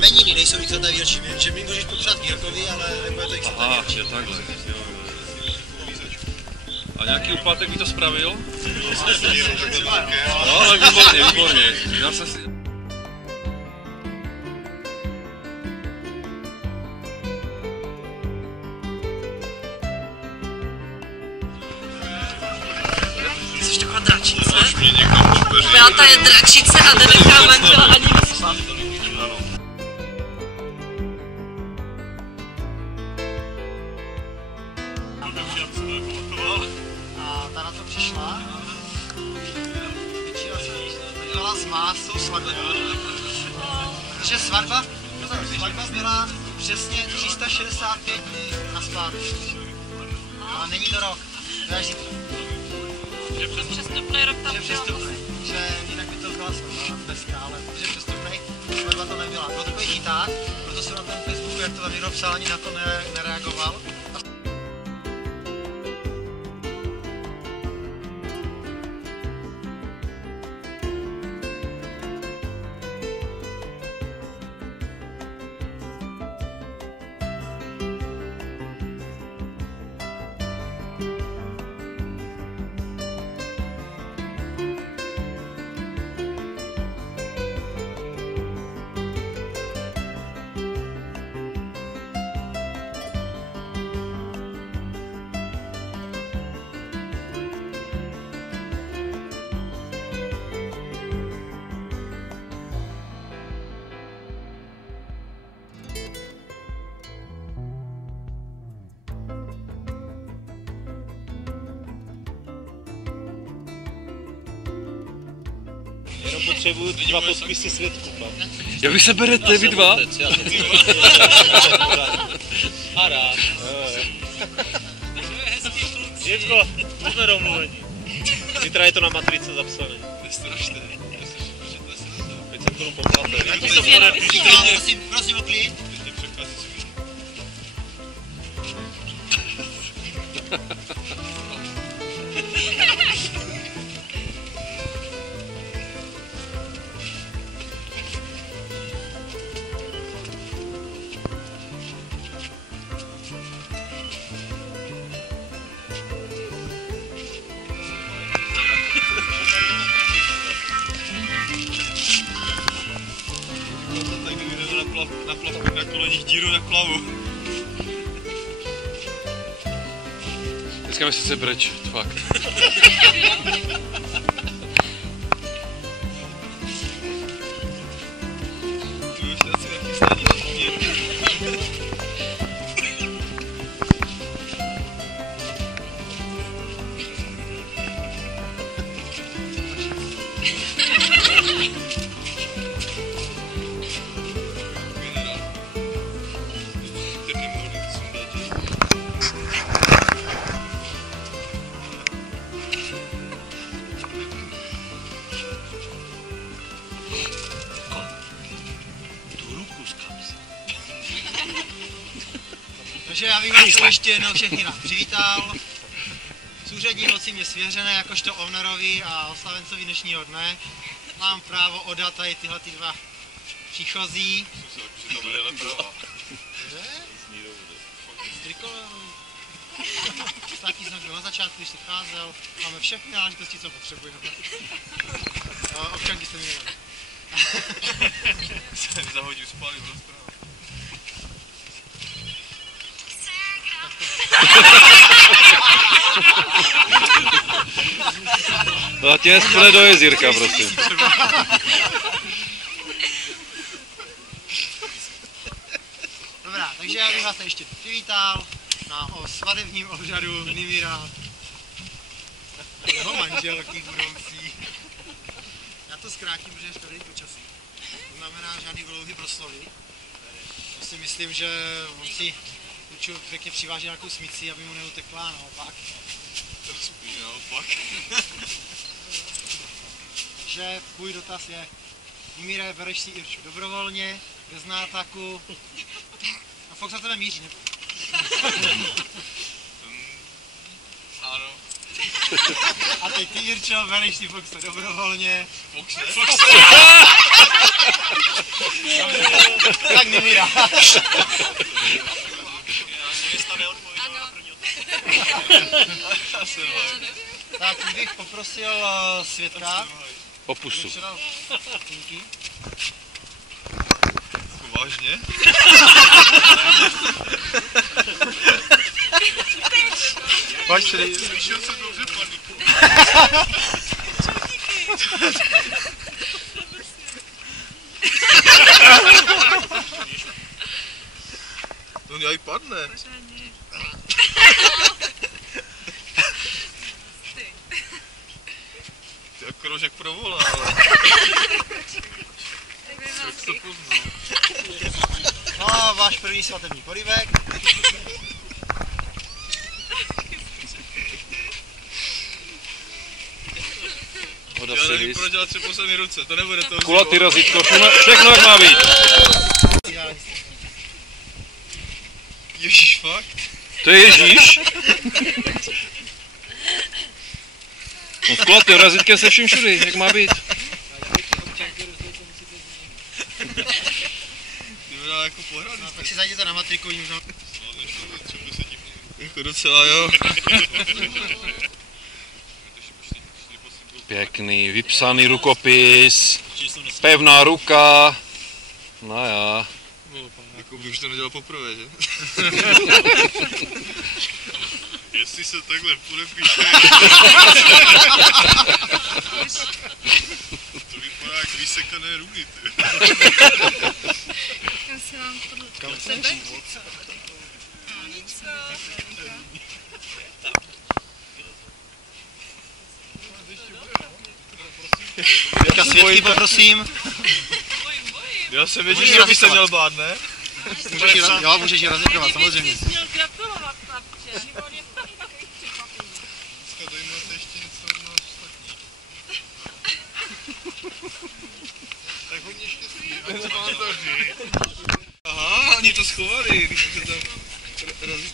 Meniny nejsou x výročí, že mi můžeš popřát k Jirkovi, ale nebude to x výročí. Je takhle. A nějaký úplatek mi to spravil? No, ale výborně, výborně. Já jsem si... Jsi taková dračice? Beata je dračice a nenechá manžela ani vyspat. A ta na to přišla. Většina se nechala zmást s tou svatbou. Takže svatba byla přesně 365 dní na zpátky. A není to rok. To je až zítra. Přestupný rok tam byl. Že jinak by to byla svatba dneska, ale protože přestupnej svatba to nebyla. Byl takový chyták, proto jsem na tom Facebooku, jak to tam někdo psal, ani na to nereagoval. Jenom potřebuju 2 podpisy svědků, pak. Jak vy se berete, vy dva? A rád. Jirko, jsme domluveni. Zítra je to na matrice zapsané. To je strašné. 500 korun poplatek. Prosím o klid. Na koleních díru na plavu. Dneska mi sice breč, fakt. Tu už asi nachystaný všichni. Takže já bych vás ještě jednou všechny rád přivítal. S úřední mocí mě svěřené jakožto ownerovi a oslavencovi dnešního dne. Mám právo oddat tady tyhle 2 příchozí. Státní znak byl na začátku, když jsi vcházel. Máme všechny náležitosti, co potřebujeme. Občanky jste mi nedali. Jsem zahodil spálit v rozprávu. Zatím spole do jezírka, prosím. Dobrá, takže já bych vás ještě přivítal na svatebním obřadu Nimira, jeho manželky budoucí. Já to zkrátím, protože je skvělý počasí. To znamená žádný dlouhý proslovy. Já si myslím, že on si Luču pěkně přiváží nějakou smici, aby mu neutekla, naopak. To spíš naopak. Takže můj dotaz je, Nimire, bereš si Irču dobrovolně, bez nátaku a Fox na tebe míří, ne? Ano. A teď ty, Jirčo, bereš ty Foxe dobrovolně. Foxe? Tak nevírá. Tak bych poprosil Světka. Opusu. Pinky. Vážně? Pojď tady. Slyšel jsem dobře paniku. To nějak padne. Ty jako rožek provolá, ale... Jak to poznal? No, váš první svatební polibek. Já nevím, proč, ale třepou se mi ruce, to nebude to. Kulatý razítko, všechno jak má být. Ježíš, fakt? To je Ježíš? No, s kulatým razítkem se vším všude, jak má být. Ty byla jako pohradný. No, tak si zajděte na matriku, možná. Jako docela jo. Pěkný, vypsaný rukopis, pevná ruka. No já. Jako bych už to nedělal poprvé, že? Jestli se takhle podepíše, to vypadá jak vysekané runy, ty. Já si vám tohle Kam sebe. Teďka Světky poprosím. Já jsem věděl, že by se měl bát, ne? Můžeš ji razítkovat, samozřejmě. Měl gratulovat, chlapče. Dneska tady máte ještě něco od nás ostatní. Tak hodně štěstí, ať se vám daří. Aha, oni to schovali, když se tam razí.